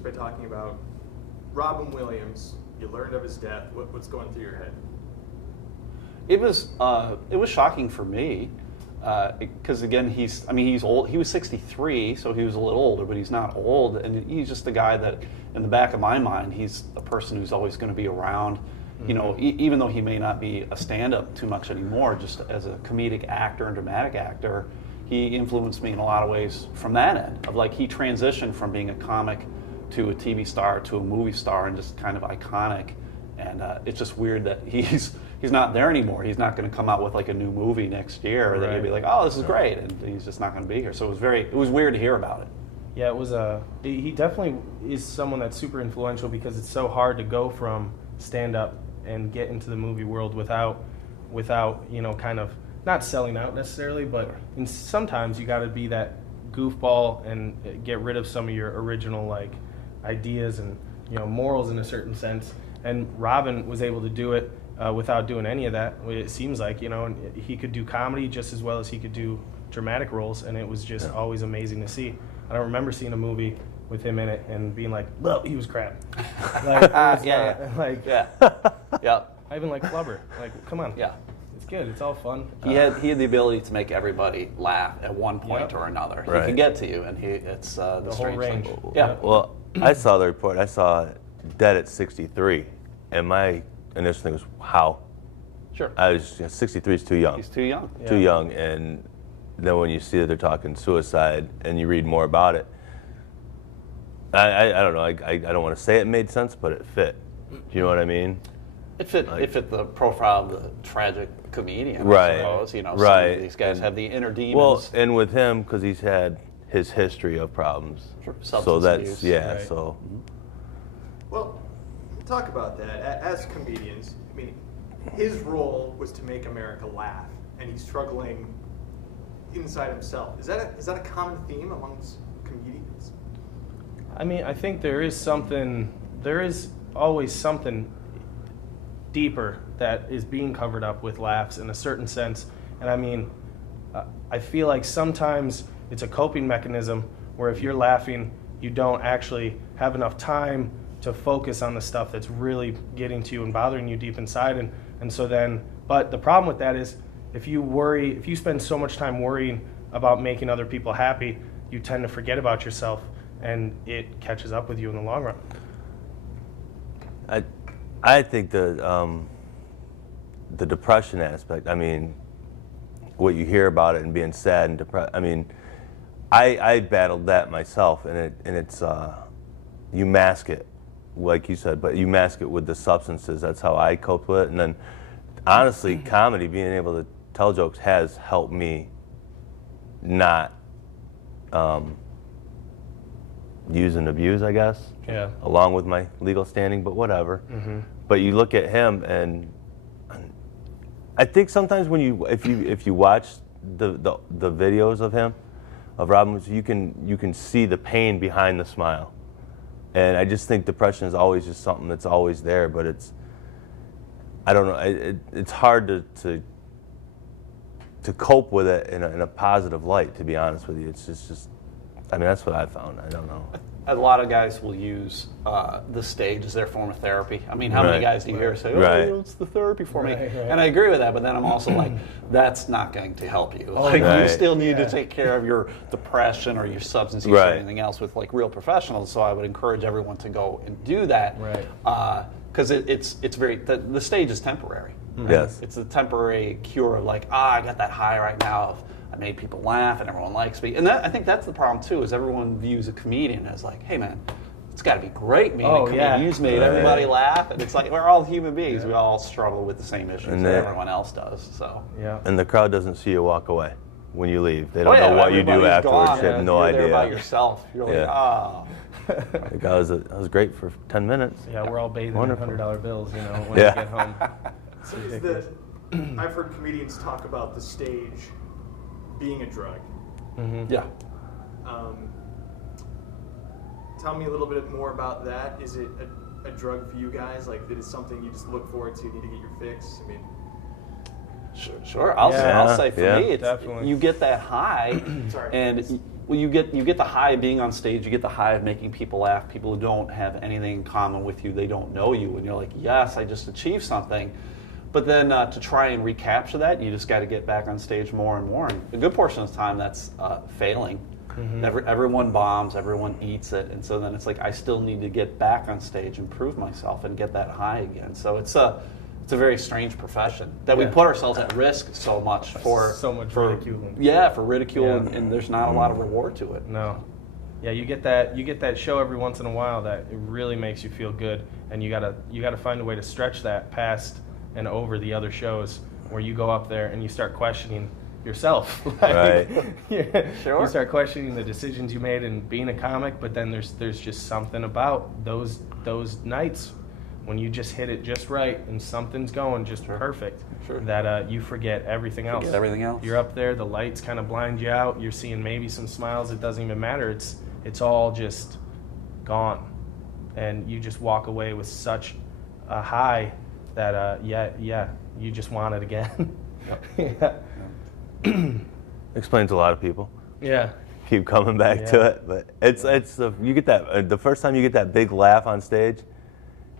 just by talking about Robin Williams. You learned of his death. What's going through your head? It was shocking for me because again he's old. He was 63, so he was a little older, but he's not old, and he's just a guy that, in the back of my mind, he's a person who's always going to be around. You know, even though he may not be a stand-up too much anymore, just as a comedic actor and dramatic actor, he influenced me in a lot of ways from that end. Of like, he transitioned from being a comic to a TV star to a movie star and just kind of iconic. And it's just weird that he's not there anymore. He's not going to come out with like a new movie next year that you'd be like, oh, this is great, and he's just not going to be here. So it was weird to hear about it. Yeah, it was he definitely is someone that's super influential because it's so hard to go from stand-up and get into the movie world without kind of not selling out necessarily, but sometimes you got to be that goofball and get rid of some of your original like ideas and morals in a certain sense. And Robin was able to do it without doing any of that. It seems like and he could do comedy just as well as he could do dramatic roles, and it was just always amazing to see. I don't remember seeing a movie with him in it and being like, well, he was crap. Like, yeah. I even like Flubber. Like, come on. Yeah. It's good. It's all fun. He had the ability to make everybody laugh at one point or another. Right. He could get to you, and it's the whole strange range. thing. Yeah. Well, I saw the report. I saw dead at 63, and my initial thing was, how? Sure. 63 is too young. He's too young. Too young, and then when you see that they're talking suicide and you read more about it, I don't know. I don't want to say it made sense, but it fit. Do you know what I mean? It fit the profile of the tragic comedian, right. I suppose. Some right. of these guys have the inner demons. Well, and with him, because he's had his history of problems. Sure. So that's, abuse. yeah, so. Well, talk about that. As comedians, I mean, his role was to make America laugh, and he's struggling inside himself. Is that a common theme amongst comedians? I mean, I think there is always something deeper that is being covered up with laughs in a certain sense. And I mean, I feel like sometimes it's a coping mechanism where if you're laughing, you don't actually have enough time to focus on the stuff that's really getting to you and bothering you deep inside. And so then, but the problem with that is if you spend so much time worrying about making other people happy, you tend to forget about yourself, and it catches up with you in the long run. I think the depression aspect, I mean, what you hear about it and being sad and depressed, I mean, I battled that myself, and it's you mask it, like you said, but you mask it with the substances. That's how I coped with it. And then, honestly, comedy, being able to tell jokes, has helped me not use and abuse, I guess. Yeah. Along with my legal standing, but whatever. Mm-hmm. But you look at him, and I think sometimes when if you watch the videos of him, of Robin, you can see the pain behind the smile. And I just think depression is always just something that's always there, but I don't know, it's hard to cope with it in a positive light, to be honest with you. It's just I mean, that's what I found. I don't know. A lot of guys will use the stage as their form of therapy. I mean, how many guys do you hear say, oh, it's the therapy for me? Right. And I agree with that, but then I'm also like, that's not going to help you. You still need to take care of your depression or your substance use or anything else with like real professionals, so I would encourage everyone to go and do that. Because it's very, the stage is temporary. Yes. It's a temporary cure of like, I got that high right now of I made people laugh and everyone likes me. And I think that's the problem too, is everyone views a comedian as like, hey man, it's got to be great being a comedian. You made everybody laugh. And it's like, we're all human beings. We all struggle with the same issues that everyone else does. So. Yeah. And the crowd doesn't see you walk away when you leave. They don't know what you do afterwards. You have no idea. You're there by yourself. You're like, Like, I was great for 10 minutes. Yeah, we're all bathing in $100 bills, when we get home. So I've heard comedians talk about the stage being a drug. Mm-hmm. Yeah. Tell me a little bit more about that. Is it a drug for you guys? Like, that is something you just look forward to, need to get your fix? I mean, sure. I'll say for me, it's definitely. You get that high, and Well, you get the high of being on stage. You get the high of making people laugh. People who don't have anything in common with you, they don't know you, and you're like, yes, I just achieved something. But then to try and recapture that, you just got to get back on stage more and more. And a good portion of the time, that's failing. Everyone bombs, everyone eats it, and so then it's like I still need to get back on stage and prove myself and get that high again. So it's a very strange profession that we put ourselves at risk so much for ridiculing. Yeah, for ridicule, and there's not a lot of reward to it. No. Yeah, you get that show every once in a while that it really makes you feel good, and you gotta find a way to stretch that past and over the other shows where you go up there and you start questioning yourself. Right. Sure. You start questioning the decisions you made in being a comic, but then there's just something about those nights when you just hit it just right and something's going just perfect, that you forget everything else. You're up there, the lights kind of blind you out. You're seeing maybe some smiles. It doesn't even matter. It's all just gone, and you just walk away with such a high that you just want it again. Explains a lot of people. Yeah. Keep coming back to it, but you get that the first time you get that big laugh on stage.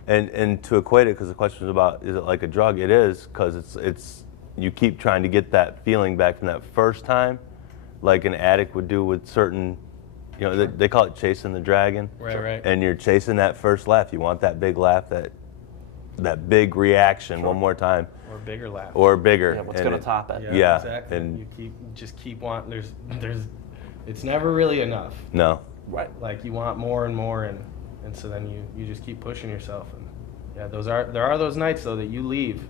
And to equate it, because the question is about, is it like a drug? It is, because it's you keep trying to get that feeling back from that first time, like an addict would do with certain, they call it chasing the dragon. Right. And you're chasing that first laugh. You want that big laugh, that big reaction one more time. Or bigger laugh. Or bigger. Yeah, what's going to top it? Yeah, exactly. and you keep wanting. There's, it's never really enough. No. Right. Like you want more and more, and so then you just keep pushing yourself. And there are those nights though that you leave,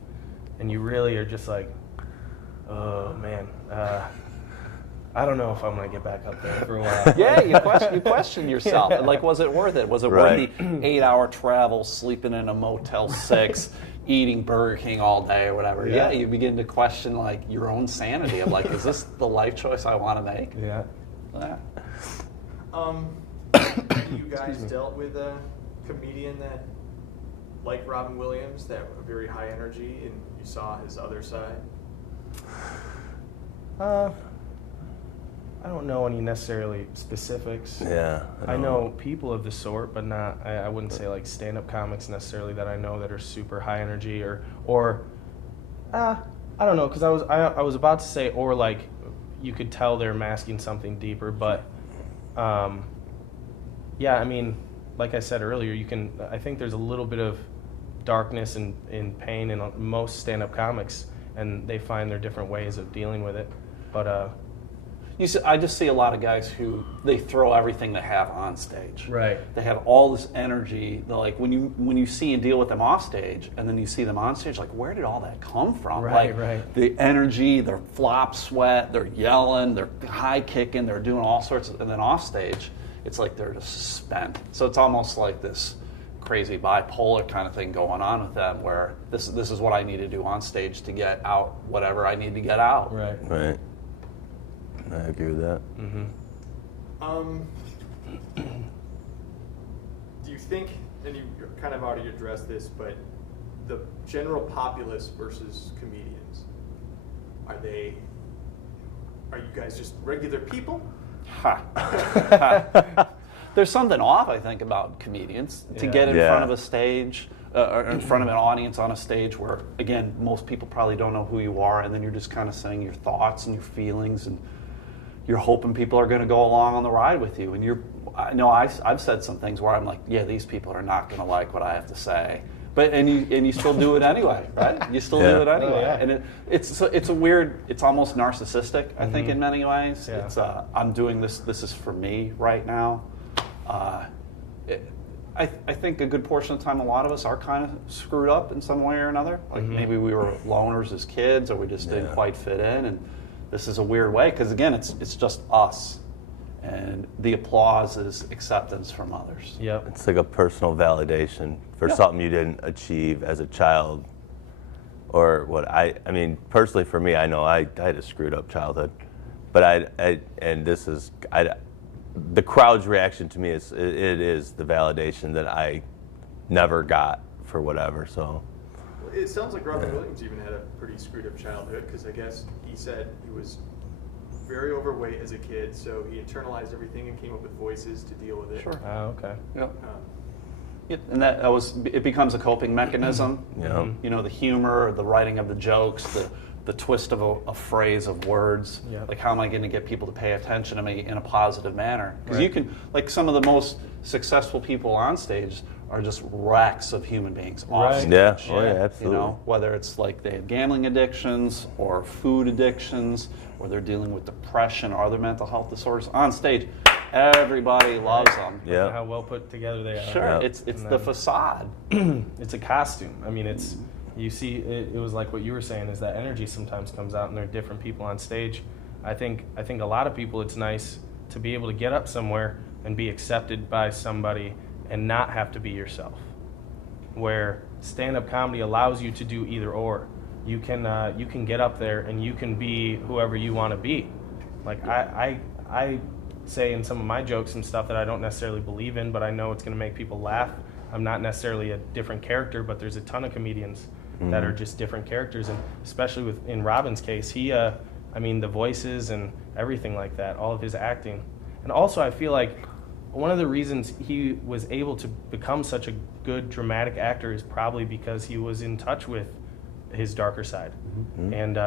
and you really are just like, oh man, I don't know if I'm gonna get back up there for a while. Yeah, you question yourself. Like, was it worth it? Was it worth the 8-hour travel, sleeping in a Motel 6, eating Burger King all day or whatever? Yeah, you begin to question like your own sanity of like, is this the life choice I want to make? Yeah. You guys dealt with a comedian that, like Robin Williams, that were very high energy, and you saw his other side? I don't know any necessarily specifics. Yeah. I know people of the sort, but not. I wouldn't say like stand-up comics necessarily that I know that are super high energy or I don't know, because I was about to say, or like you could tell they're masking something deeper, but yeah, I mean, like I said earlier, I think there's a little bit of darkness and pain in most stand-up comics, and they find their different ways of dealing with it. But I just see a lot of guys who they throw everything they have on stage. Right. They have all this energy. They're like when you see and deal with them off stage, and then you see them on stage, like where did all that come from? Right, like, right. The energy, they're flop sweat, they're yelling, they're high kicking, they're doing all sorts of, and then off stage, it's like they're just spent. So it's almost like this crazy bipolar kind of thing going on with them, where this is what I need to do on stage to get out whatever I need to get out. Right. Right. I agree with that. Mm-hmm. Do you think, and you kind of already addressed this, but the general populace versus comedians, are you guys just regular people? There's something off, I think, about comedians to get in front of a stage or in front of an audience on a stage where, again, most people probably don't know who you are, and then you're just kind of saying your thoughts and your feelings, and you're hoping people are going to go along on the ride with you. And I've said some things where I'm like, yeah, these people are not going to like what I have to say. But and you still do it anyway, right? You still do it anyway, Oh, yeah. and it's a weird. It's almost narcissistic, I think, in many ways. Yeah. It's I'm doing this. This is for me right now. I think a good portion of the time, a lot of us are kind of screwed up in some way or another. Like maybe we were loners as kids, or we just didn't quite fit in, and this is a weird way because again, it's just us, and the applause is acceptance from others. Yep. It's like a personal validation for something you didn't achieve as a child, or what I mean, personally for me, I know I had a screwed up childhood, but the crowd's reaction to me is it is the validation that I never got for whatever. So It sounds like Robin Williams even had a pretty screwed up childhood, because I guess he said he was very overweight as a kid, so he internalized everything and came up with voices to deal with it. Sure. Okay. Yep. Um, Yeah, and it becomes a coping mechanism. Yeah. You know, the humor, the writing of the jokes, the twist of a phrase of words. Yeah. Like, how am I going to get people to pay attention to me in a positive manner? Because Right. you can, like, some of the most successful people on stage are just wrecks of human beings off Right. stage. Yeah. Oh, yeah, You absolutely. know, whether it's like they have gambling addictions or food addictions, or they're dealing with depression or other mental health disorders on stage, everybody loves them. Yeah. How well put together they are. Sure, Yeah. it's And the then- facade. It's a costume. I mean, it's you see. It was like what you were saying is that energy sometimes comes out, and there are different people on stage. I think a lot of people, it's nice to be able to get up somewhere and be accepted by somebody and not have to be yourself. Where stand-up comedy allows you to do either or. You can get up there and you can be whoever you want to be. Like I say in some of my jokes some stuff that I don't necessarily believe in, but I know it's going to make people laugh. I'm not necessarily a different character, but there's a ton of comedians that are just different characters, and especially in Robin's case, he, I mean, the voices and everything like that, all of his acting, and also I feel like one of the reasons he was able to become such a good dramatic actor is probably because he was in touch with his darker side and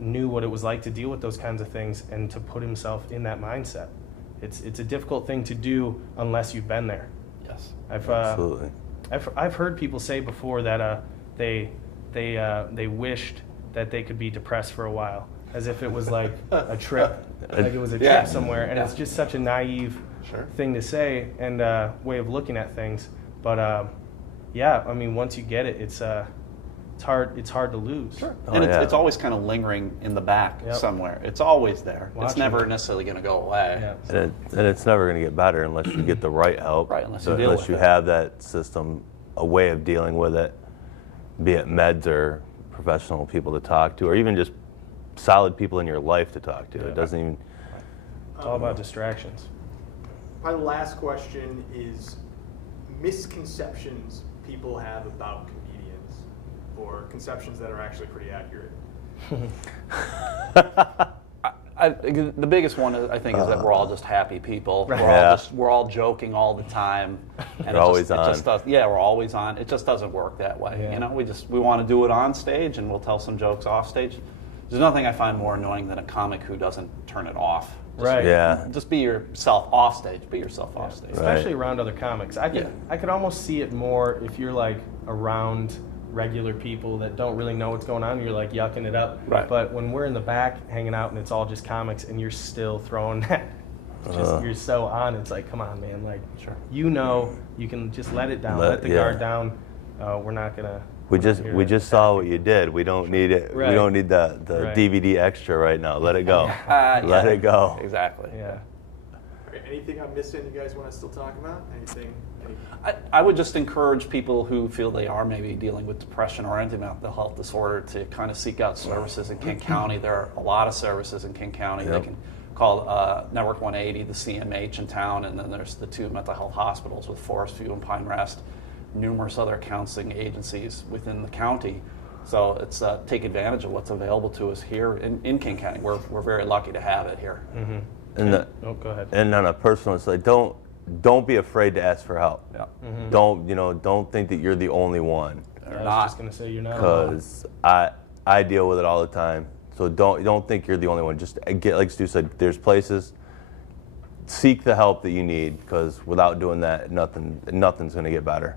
knew what it was like to deal with those kinds of things and to put himself in that mindset. It's a difficult thing to do unless you've been there. Yes. Absolutely. I've heard people say before that they wished that they could be depressed for a while, as if it was like a trip, like it was a Yeah. trip somewhere, and it's just such a naive Sure. thing to say and way of looking at things. But yeah, I mean, once you get it, it's hard to lose. Sure. Oh, And yeah. it's always kind of lingering in the back Yep. somewhere. It's always there. It's Watching never it. necessarily going to go away. Yeah. And it's never going to get better unless you get the right help. Right, unless you So deal unless with you it. have that system, a way of dealing with it, be it meds or professional people to talk to, or even just solid people in your life to talk to. Yeah. It doesn't even. It's all about distractions. My last question is misconceptions people have about comedians, or conceptions that are actually pretty accurate. The biggest one, I think, is that we're all just happy people. Right. Yeah. We're all joking all the time. And You're always on. Yeah, we're always on. It just doesn't work that way. Yeah. You know, we want to do it on stage, and we'll tell some jokes off stage. There's nothing I find more annoying than a comic who doesn't turn it off. Just, Right. Yeah. Just be yourself off stage. Be yourself off stage. Especially around other comics. I could almost see it more if you're like around regular people that don't really know what's going on. You're like yucking it up. Right. But when we're in the back hanging out and it's all just comics and you're still throwing that, you're so on. It's like, come on, man. Like, Sure. you know, you can just let it down. Let the Yeah. guard down. We're not gonna. We we're just not here we to- just saw what you did. We don't need it. Right. We don't need the Right. DVD extra right now. Let it go. Yeah. Let it go. Exactly. Yeah. All right, anything I'm missing you guys want to still talk about? Anything? I would just encourage people who feel they are maybe dealing with depression or any mental health disorder to kind of seek out services in King County. There are a lot of services in King County. Yep. They can call Network 180, the CMH in town, and then there's the two mental health hospitals with Forest View and Pine Rest, numerous other counseling agencies within the county. So it's take advantage of what's available to us here in King County. We're very lucky to have it here. And Oh, go ahead. and on a personal side, don't be afraid to ask for help. Yeah. Don't think that you're the only one, I was not. just gonna say you're not. because I deal with it all the time. So don't think you're the only one. Just get, like Stu said, there's places. Seek the help that you need, because without doing that, nothing's going to get better.